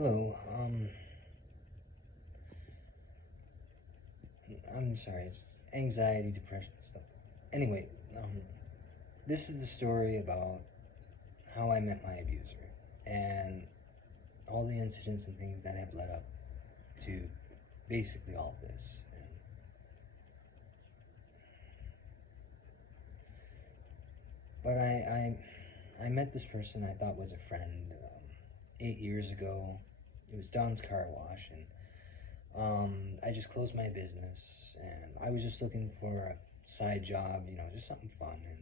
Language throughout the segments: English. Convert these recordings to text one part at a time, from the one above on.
Hello. I'm sorry. It's anxiety, depression, stuff. Anyway, this is the story about how I met my abuser and all the incidents and things that have led up to basically all of this. But I met this person I thought was a friend 8 years ago. It was Don's Car Wash, and I just closed my business, and I was just looking for a side job, just something fun. And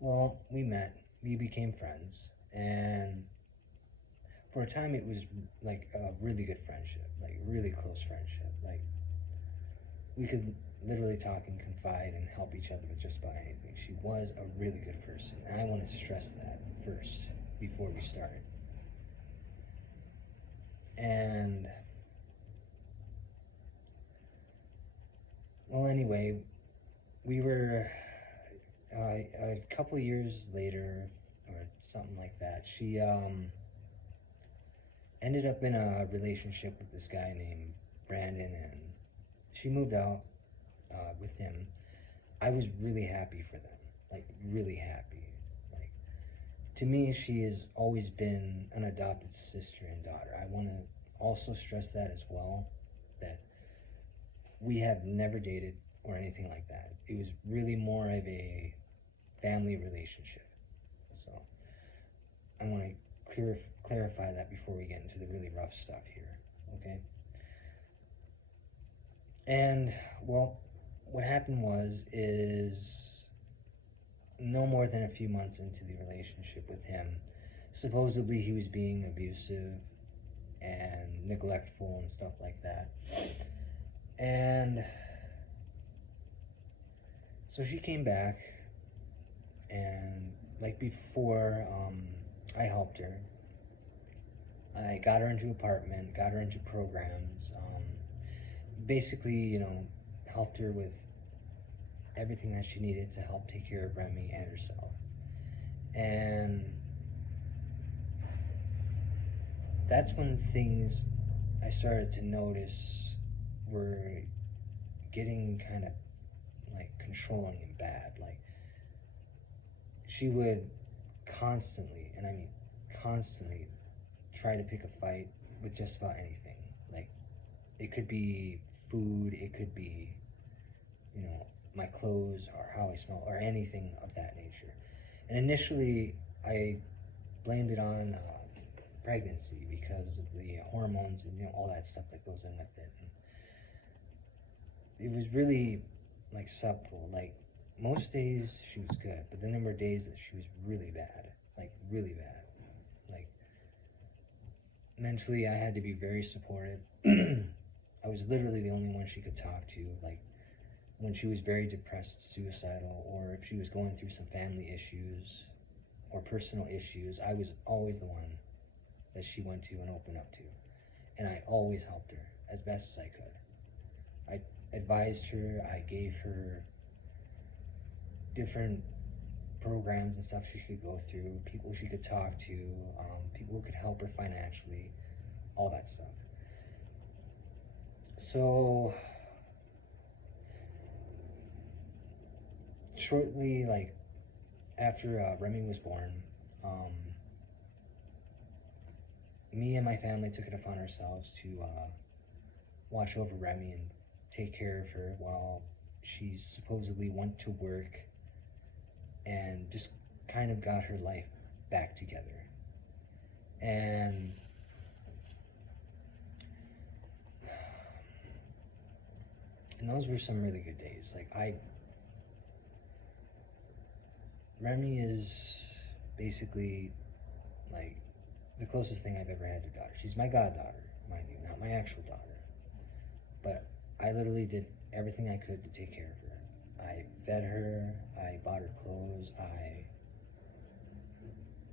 well, we met, we became friends, and for a time it was like a really good friendship, like really close friendship. Like we could literally talk and confide and help each other with just about anything. She was a really good person, and I want to stress that first before we start. And well, anyway, we were a couple years later or something like that. She ended up in a relationship with this guy named Brandon, and she moved out with him. I was really happy for them, like really happy. Like to me, she has always been an adopted sister and daughter. I want to also stress that as well, that we have never dated or anything like that. It was really more of a family relationship. So I want to clarify that before we get into the really rough stuff here, okay? And well, what happened is no more than a few months into the relationship with him, supposedly he was being abusive and neglectful and stuff like that. And so she came back, and like before, I helped her. I got her into an apartment, got her into programs, basically, helped her with everything that she needed to help take care of Remy and herself. And that's when things I started to notice were getting kind of like controlling and bad. Like she would constantly, and I mean constantly, try to pick a fight with just about anything. Like it could be food, it could be, my clothes or how I smell or anything of that nature. And initially, I blamed it on pregnancy because of the hormones and all that stuff that goes in with it. And it was really like subtle. Like most days she was good, but then there were days that she was really bad, like really bad. Like mentally, I had to be very supportive. I was literally the only one she could talk to. Like when she was very depressed, suicidal, or if she was going through some family issues or personal issues, I was always the one that she went to and opened up to. And I always helped her as best as I could. I advised her, I gave her different programs and stuff she could go through, people she could talk to, people who could help her financially, all that stuff. So shortly, like after Remy was born, me and my family took it upon ourselves to watch over Remy and take care of her while she supposedly went to work and just kind of got her life back together. And those were some really good days. Like Remy is basically like the closest thing I've ever had to a daughter. She's my goddaughter, mind you, not my actual daughter. But I literally did everything I could to take care of her. I fed her, I bought her clothes, I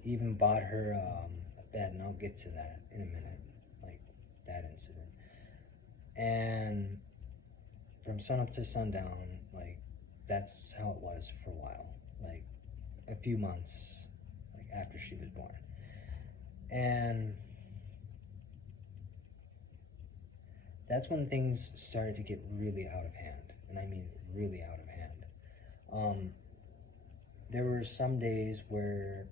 even bought her a bed, and I'll get to that in a minute, like that incident. And from sunup to sundown, like that's how it was for a while, like a few months, like after she was born. And that's when things started to get really out of hand, and I mean really out of hand. There were some days where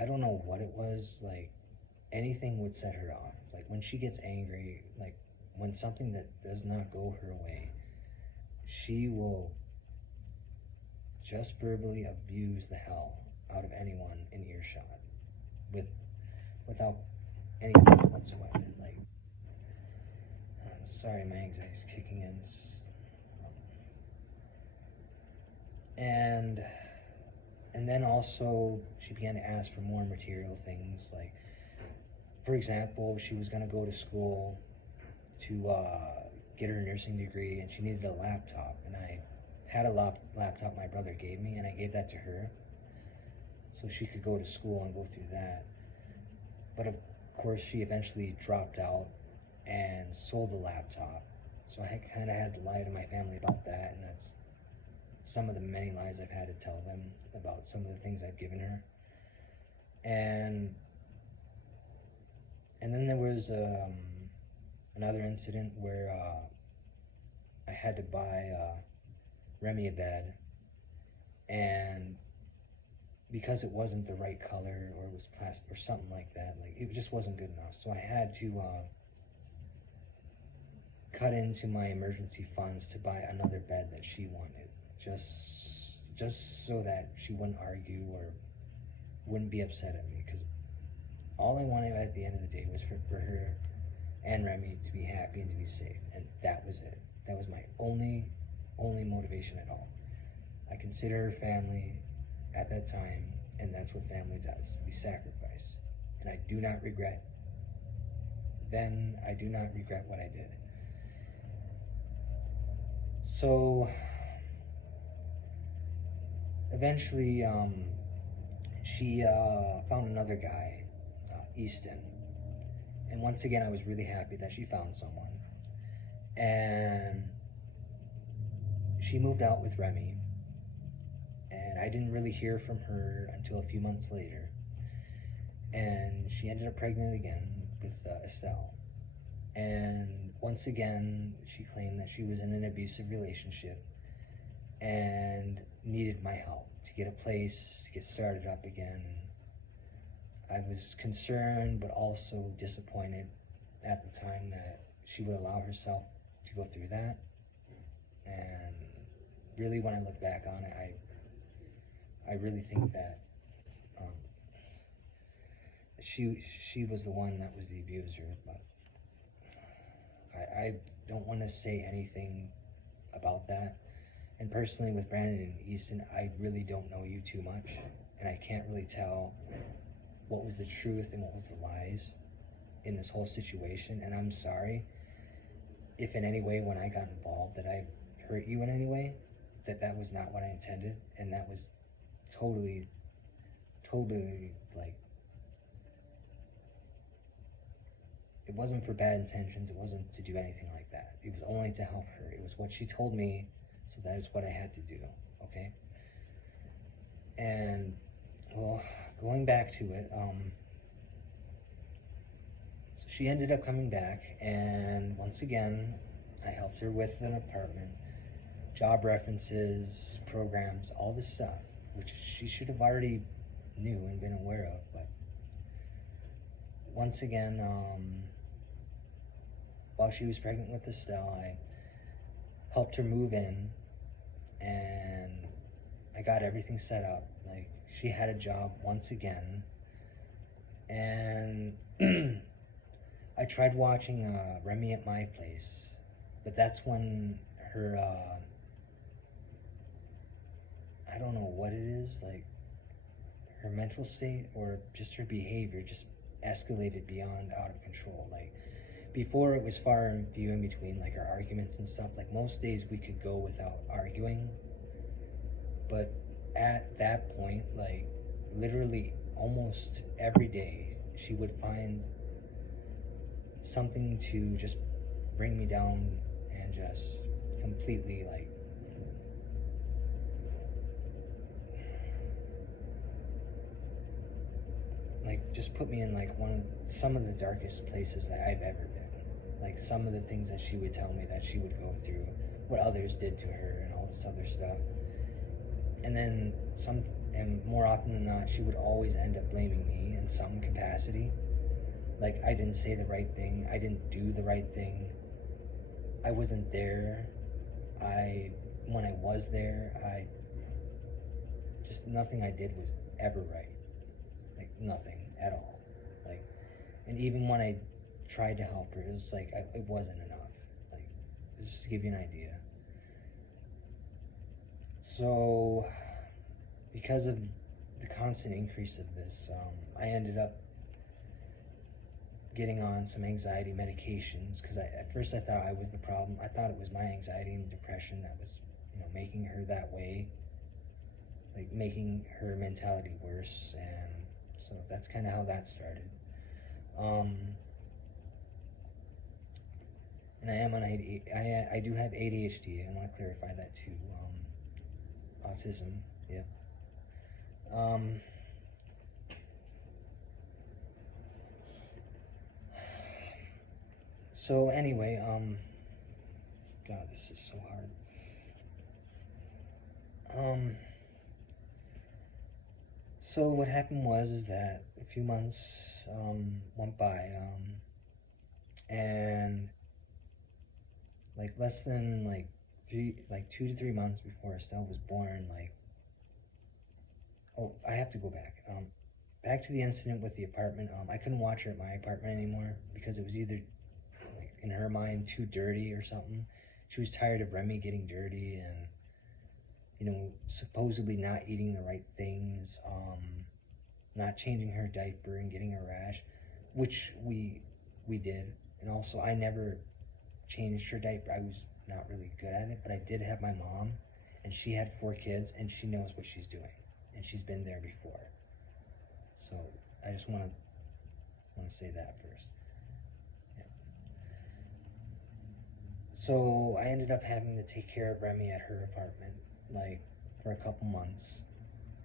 I don't know what it was, like anything would set her off. Like when she gets angry, like when something that does not go her way, she will just verbally abuse the hell out of anyone in earshot with without any thought whatsoever. Like, I'm sorry, my anxiety's kicking in. And and then also she began to ask for more material things. Like, for example, she was gonna go to school to get her nursing degree, and she needed a laptop, and I had a laptop my brother gave me, and I gave that to her so she could go to school and go through that. But of course, she eventually dropped out and sold the laptop. So I kind of had to lie to my family about that, and that's some of the many lies I've had to tell them about some of the things I've given her. And then there was another incident where I had to buy Remy a bed, and because it wasn't the right color, or it was plastic or something like that, like it just wasn't good enough. So I had to cut into my emergency funds to buy another bed that she wanted, just so that she wouldn't argue or wouldn't be upset at me, because all I wanted at the end of the day was for her and Remy to be happy and to be safe, and that was it. That was my only motivation at all. I consider her family at that time, and that's what family does. We sacrifice, and I do not regret. Then I do not regret what I did. So eventually, she found another guy, Easton, and once again, I was really happy that she found someone. And she moved out with Remy, and I didn't really hear from her until a few months later. And she ended up pregnant again with Estelle. And once again, she claimed that she was in an abusive relationship and needed my help to get a place, to get started up again. I was concerned, but also disappointed at the time that she would allow herself to go through that. And really, when I look back on it, I really think that she was the one that was the abuser. But I don't want to say anything about that. And personally, with Brandon and Easton, I really don't know you too much, and I can't really tell what was the truth and what was the lies in this whole situation. And I'm sorry if in any way when I got involved that I hurt you in any way, that was not what I intended, and that was totally like, it wasn't for bad intentions. It wasn't to do anything like that. It was only to help her. It was what she told me, so that is what I had to do, okay? And, well, going back to it, so she ended up coming back, and once again, I helped her with an apartment, job references, programs, all this stuff, which she should have already knew and been aware of. But once again, while she was pregnant with Estelle, I helped her move in, and I got everything set up. Like, she had a job once again, and I tried watching Remy at My Place, but that's when her, I don't know what it is, like, her mental state or just her behavior just escalated beyond out of control. Like, before it was far and few in between, like our arguments and stuff. Like, most days we could go without arguing, but at that point, like, literally almost every day, she would find something to just bring me down and just completely, like just put me in like some of the darkest places that I've ever been. like some of the things that she would tell me that she would go through, what others did to her, and all this other stuff. And then and more often than not, she would always end up blaming me in some capacity. Like, I didn't say the right thing, I didn't do the right thing, I wasn't there. When I was there, nothing I did was ever right. Like, nothing at all. Like, and even when I tried to help her, it was like, it wasn't enough. Like, just to give you an idea. So, because of the constant increase of this, I ended up getting on some anxiety medications, because at first I thought I was the problem. I thought it was my anxiety and depression that was, making her that way, like making her mentality worse. And so that's kind of how that started. And I am on I do have ADHD. I want to clarify that too. Autism, yeah. So anyway, God, this is so hard. So what happened is that a few months went by, and like less than like 2 to 3 months before Estelle was born, I have to go back to the incident with the apartment. I couldn't watch her at my apartment anymore because it was either, like, in her mind, too dirty or something. She was tired of Remy getting dirty and, supposedly not eating the right things, not changing her diaper and getting a rash, which we did. And also, I never changed her diaper. I was not really good at it, but I did have my mom, and she had 4 kids, and she knows what she's doing, and she's been there before. So I just want to say that first. Yeah. So I ended up having to take care of Remy at her apartment, for a couple months,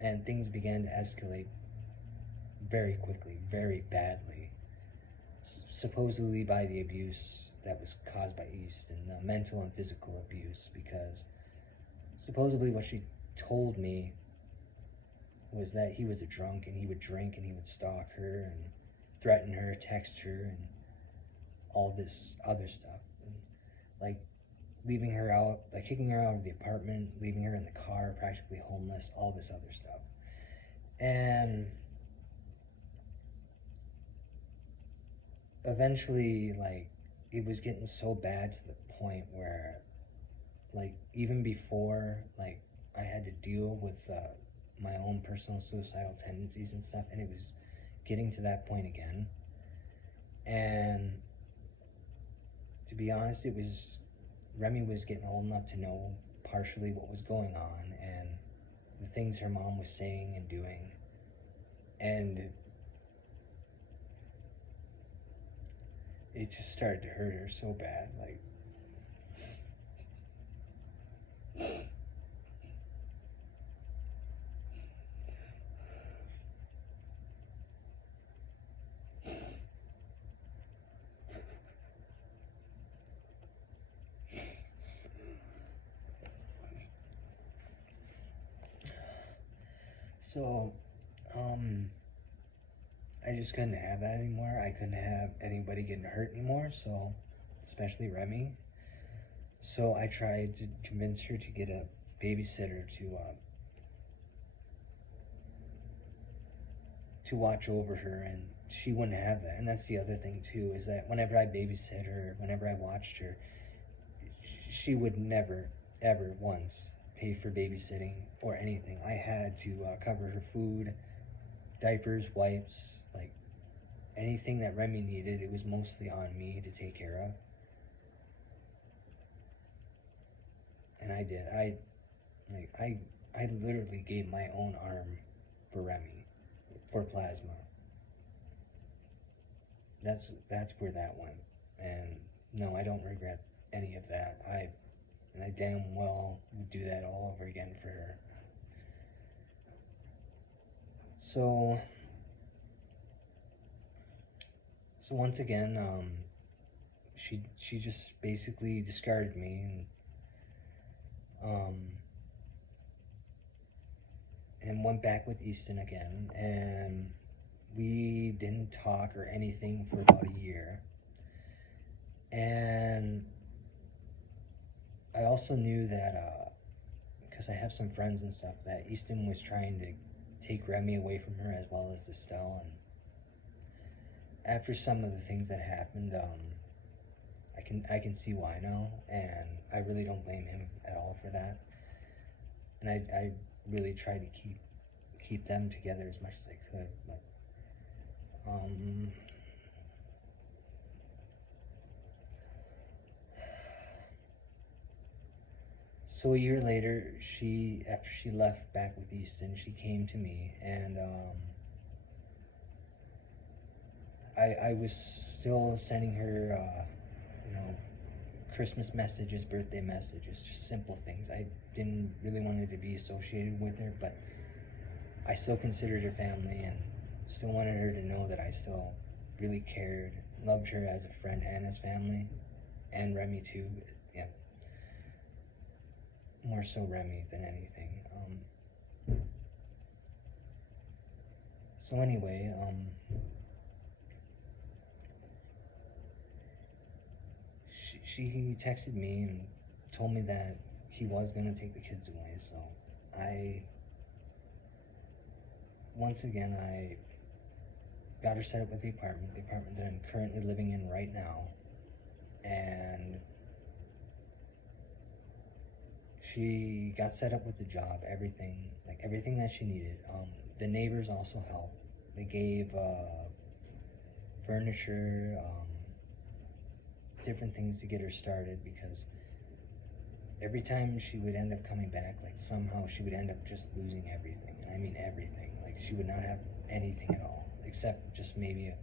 and things began to escalate very quickly, very badly, supposedly by the abuse that was caused by Easton, mental and physical abuse, because supposedly what she told me was that he was a drunk and he would drink and he would stalk her and threaten her, text her, and all this other stuff. And, leaving her out, kicking her out of the apartment, leaving her in the car, practically homeless, all this other stuff. And eventually, it was getting so bad to the point where, even before, I had to deal with my own personal suicidal tendencies and stuff, and it was getting to that point again. And to be honest, Remy was getting old enough to know partially what was going on and the things her mom was saying and doing. And it just started to hurt her so bad, So, I just couldn't have that anymore. I couldn't have anybody getting hurt anymore, so, especially Remy. So I tried to convince her to get a babysitter to watch over her, and she wouldn't have that. And that's the other thing too, is that whenever I babysit her, whenever I watched her, she would never, ever once pay for babysitting or anything. I had to cover her food, diapers, wipes, anything that Remy needed. It was mostly on me to take care of. And I did. I literally gave my own arm for Remy, for plasma. That's where that went. And no, I don't regret any of that. I damn well would do that all over again for her. So once again, she just basically discarded me, and went back with Easton again, and we didn't talk or anything for about a year. And I also knew that, because I have some friends and stuff, that Easton was trying to take Remy away from her as well as Estelle. And after some of the things that happened, I can see why now, and I really don't blame him at all for that. And I really tried to keep them together as much as I could, but so a year later, after she left back with Easton, she came to me, and I was still sending her, Christmas messages, birthday messages, just simple things. I didn't really want to be associated with her, but I still considered her family and still wanted her to know that I still really cared, loved her as a friend and as family, and Remy too. Yeah, more so Remy than anything. So anyway, she texted me and told me that he was gonna take the kids away. So once again, I got her set up with the apartment that I'm currently living in right now, and she got set up with the job, everything that she needed. The neighbors also helped. They gave furniture, different things to get her started, because every time she would end up coming back, like somehow she would end up just losing everything. And I mean everything. Like she would not have anything at all, except just maybe a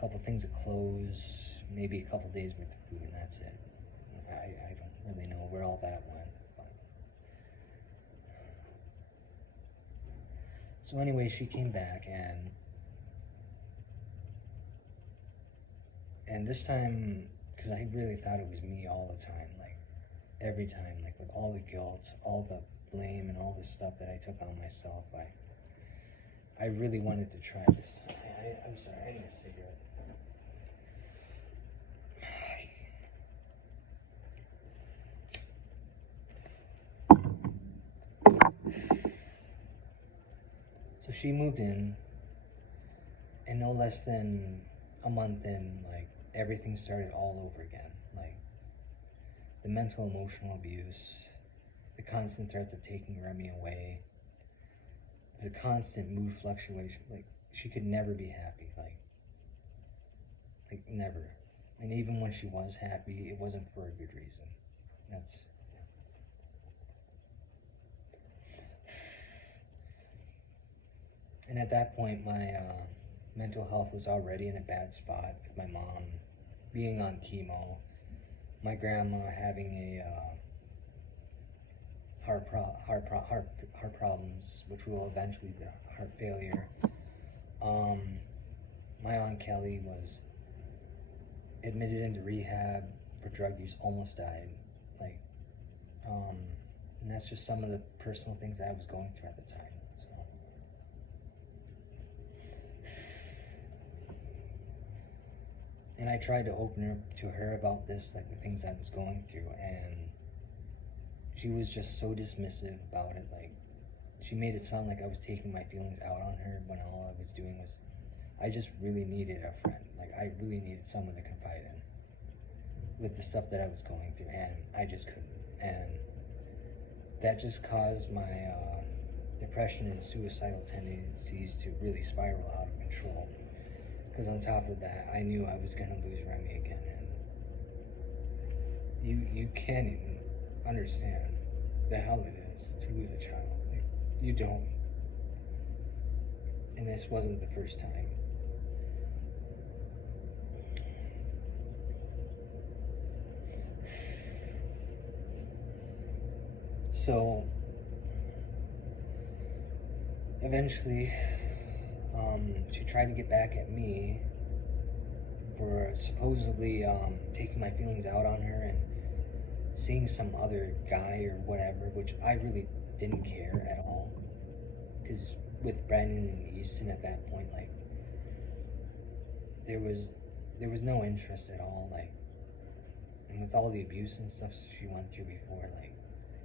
couple things of clothes, maybe a couple days worth of food, and that's it. I don't really know where all that went. But. So anyway, she came back, and this time, because I really thought it was me all the time, like every time, like with all the guilt, all the blame, and all the stuff that I took on myself, I really wanted to try this. I'm sorry, I need a cigarette. So she moved in, and no less than a month in, like, everything started all over again. Like, the mental, emotional abuse, the constant threats of taking Remy away, the constant mood fluctuation. Like, she could never be happy, like never. And even when she was happy, it wasn't for a good reason. That's... And at that point, my mental health was already in a bad spot, with my mom being on chemo, my grandma having a heart problems, which will eventually be heart failure. My Aunt Kelly was admitted into rehab for drug use, almost died. Like, and that's just some of the personal things that I was going through at the time. And I tried to open up to her about this, like the things I was going through, and she was just so dismissive about it. Like, she made it sound like I was taking my feelings out on her, when all I was doing was, I just really needed a friend. Like, I really needed someone to confide in with the stuff that I was going through, and I just couldn't. And that just caused my depression and suicidal tendencies to really spiral out of control. Because on top of that, I knew I was going to lose Remy again. And you can't even understand the hell it is to lose a child. Like, you don't. And this wasn't the first time. So, eventually, she tried to get back at me for supposedly taking my feelings out on her and seeing some other guy or whatever, which I really didn't care at all. Because with Brandon and Easton at that point, like, there was no interest at all, like, and with all the abuse and stuff she went through before, like,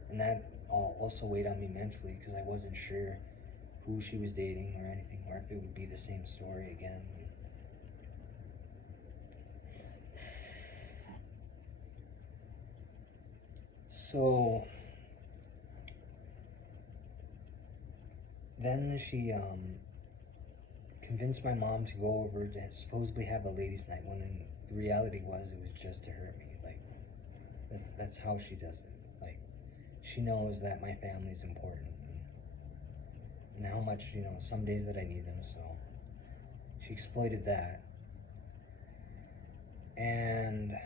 and that all also weighed on me mentally because I wasn't sure who she was dating or anything, or if it would be the same story again. So then she convinced my mom to go over to supposedly have a ladies' night, when the reality was it was just to hurt me. Like, that's how she does it. Like, she knows that my family's important and how much, some days that I need them, so she exploited that. And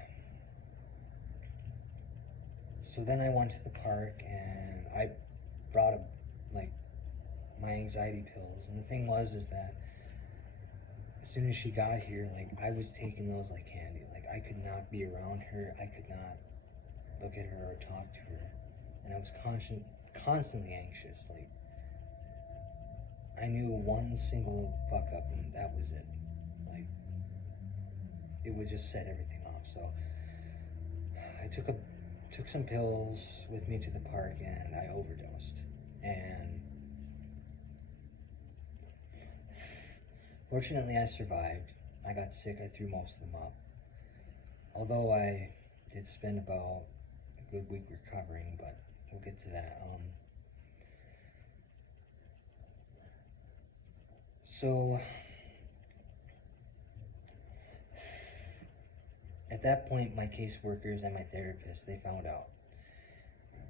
so then I went to the park and I brought my anxiety pills. And the thing is that as soon as she got here, like, I was taking those like candy. Like, I could not be around her. I could not look at her or talk to her. And I was constantly anxious. Like, I knew one single fuck up and that was it. Like, it would just set everything off. So I took some pills with me to the park and I overdosed. And fortunately, I survived. I got sick. I threw most of them up. Although I did spend about a good week recovering, but we'll get to that. So at that point, my caseworkers and my therapist, they found out.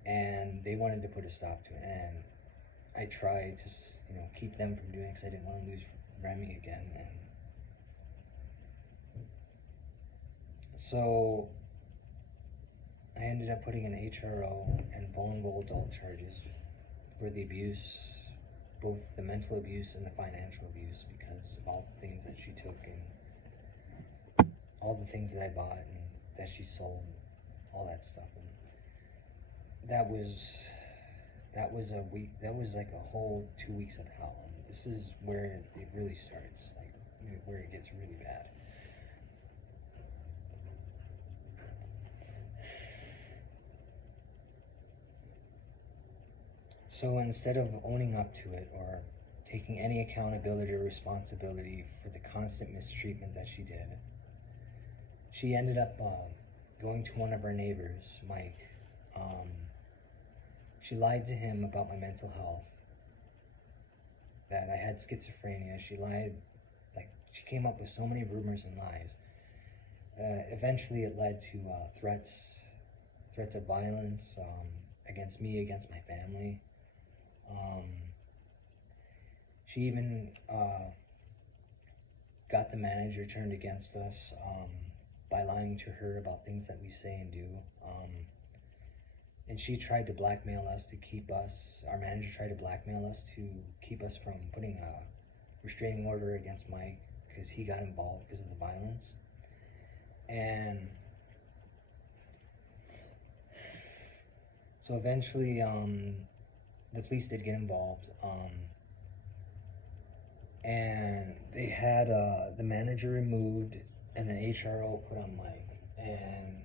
And they wanted to put a stop to it. And I tried to, keep them from doing it because I didn't want to lose Remy again. And so I ended up putting an HRO and vulnerable adult charges for the abuse, both the mental abuse and the financial abuse, because of all the things that she took and all the things that I bought and that she sold, all that stuff. And that was a week. That was like a whole 2 weeks of hell. And this is where it really starts, like where it gets really bad. So instead of owning up to it or taking any accountability or responsibility for the constant mistreatment that she did, she ended up going to one of our neighbors, Mike. She lied to him about my mental health, that I had schizophrenia. She lied, she came up with so many rumors and lies. Eventually it led to threats of violence against me, against my family. She even got the manager turned against us by lying to her about things that we say and do. And she tried to blackmail us to keep us, our manager tried to blackmail us to keep us from putting a restraining order against Mike because he got involved because of the violence. And so eventually the police did get involved, and they had the manager removed and an HRO put on Mike. And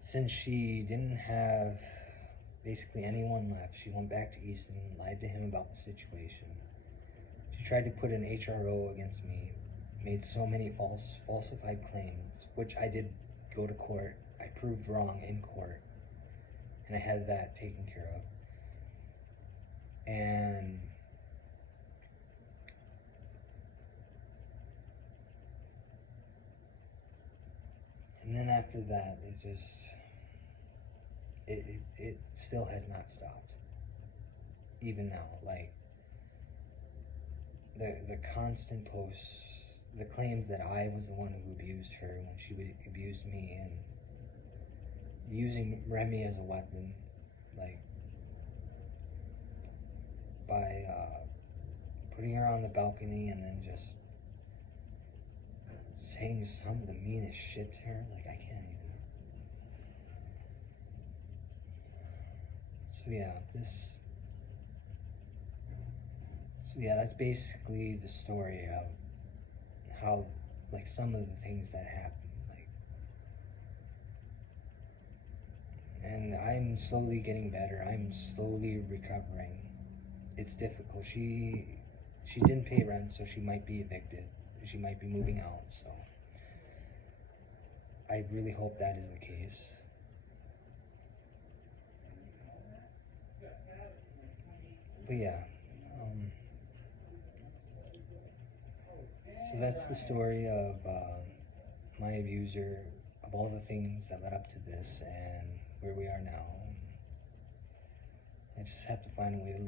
since she didn't have basically anyone left, she went back to Easton, lied to him about the situation. She tried to put an HRO against me, made so many falsified claims, which I did go to court. I proved wrong in court, and I had that taken care of. And then after that, it still has not stopped. Even now, like, the constant posts, the claims that I was the one who abused her when she abused me, and using Remy as a weapon, like, by putting her on the balcony and then just saying some of the meanest shit to her. Like, I can't even. So yeah, that's basically the story of how, like, some of the things that happened. Like, and I'm slowly getting better. I'm slowly recovering. It's difficult. She didn't pay rent, so she might be evicted. She might be moving out, so I really hope that is the case. But yeah, so that's the story of my abuser, of all the things that led up to this, and where we are now. I just have to find a way to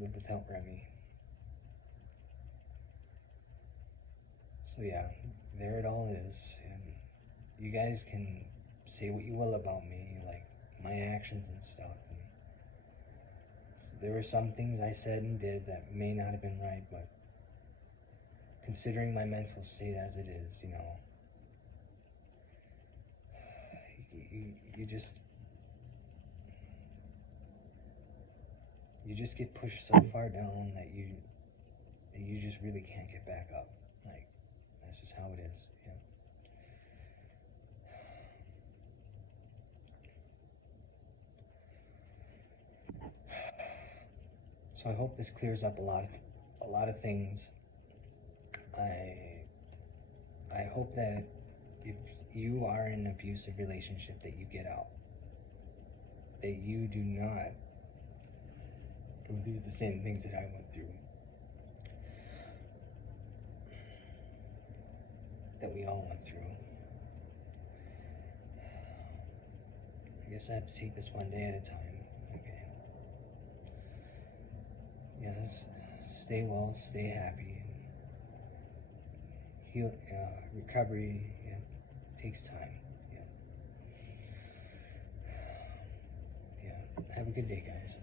live without Remy. So yeah, there it all is, and you guys can say what you will about me, like my actions and stuff. And there were some things I said and did that may not have been right, but considering my mental state as it is, you just get pushed so far down that you just really can't get back up. Like, that's just how it is. So I hope this clears up a lot of things. I hope that if you are in an abusive relationship, that you get out. That you do not go through the same things that I went through. That we all went through. I guess I have to take this one day at a time. Okay. Yes. Stay well, stay happy. Heal, recovery, takes time. Yeah. Have a good day, guys.